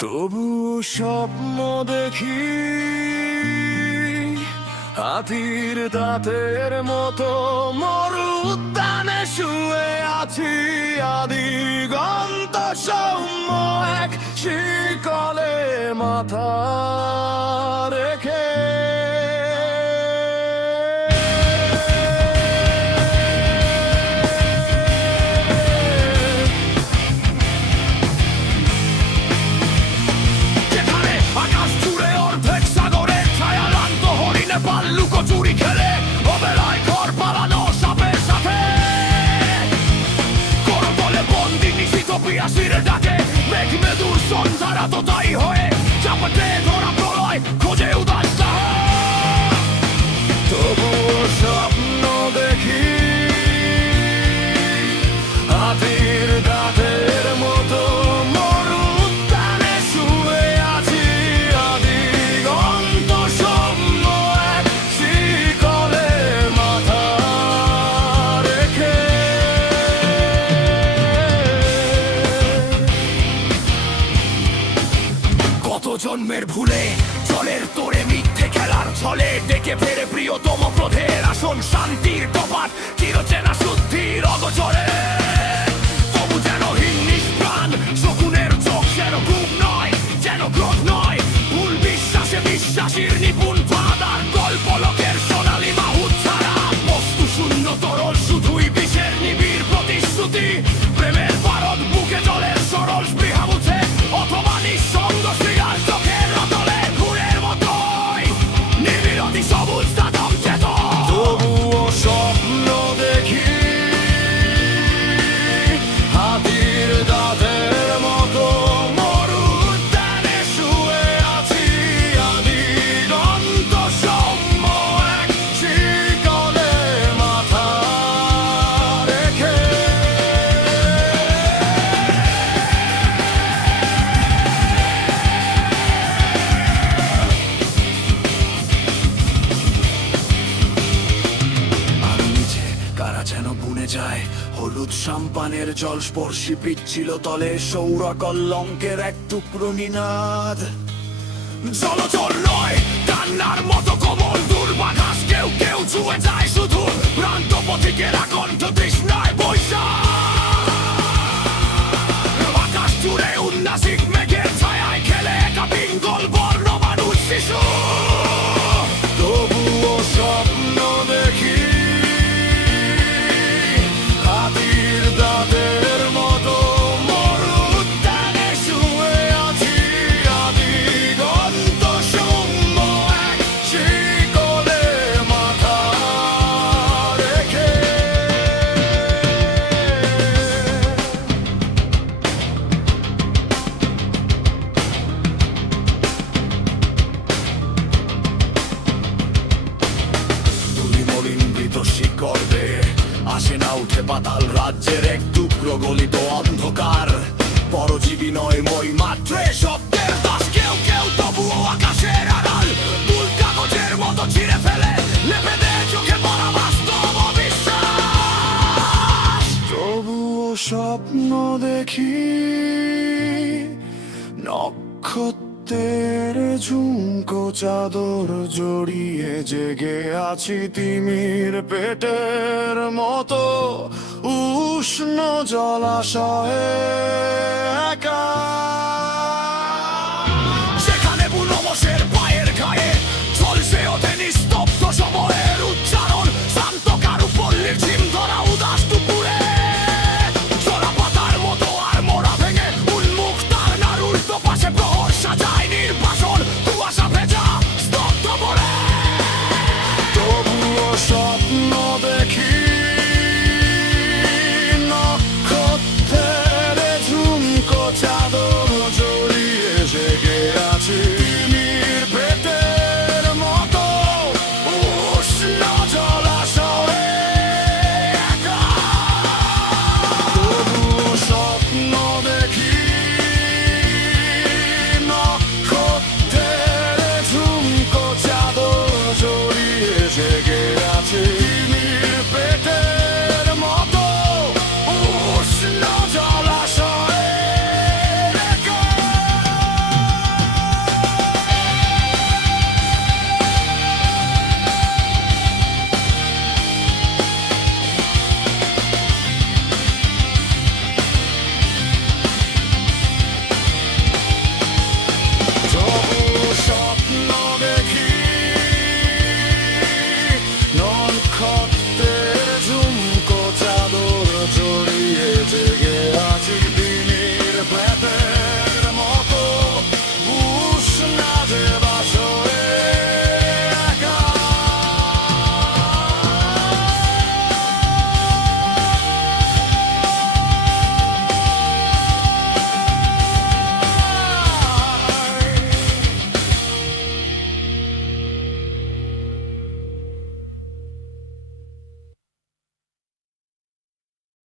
তবু স্বপ্ন দেখি হাতির দাঁতের মতো মরু উদ্যানে শুয়ে আছি আদি গন্ত সৌম্য এক শিকলে মাথা রেখে মেঘ মেদুর সন্ধ্যারা তো তাই হয়ে চাপটে ধরা প্রলয় খোঁজে উদাস জন্মের ভুলে জলের তোরে মিথ্যে খেলার ছলে ডেকে ফেরে প্রিয়তম প্রধের আসন শান্তির কপাট। হলুদ সাম্পানের জল স্পর্শী পিচ্ছিল তলে সৌরকল লঙ্কের এক টুকরো নিনাদ। জলচর নয়, কান্নার মতো কোমল দুর্বাঘাস কেউ কেউ ছুঁয়ে যায় শুধু প্রান্ত পথিকের আকণ্ঠ মলিন্দিত শিকড়ে আসে না উঠে পাতাল রাজ্যের এক টুকরো গলিত অন্ধকার। পরজীবী নয় মই মাত্রে দাস। কেউ কেউ তবুও আকাশের আড়াল। মূল কাগজের মতো ছিঁড়ে ফেলে, লেপে দেয় চোখে পড়া বাস্তব অবিশ্বাস। তবুও স্বপ্ন দেখি নক্ষত্রের ঝুমকো চাদর জড়িয়ে জেগে আছি তিমির পেটের মতো উষ্ণ জলাশয়ে একা।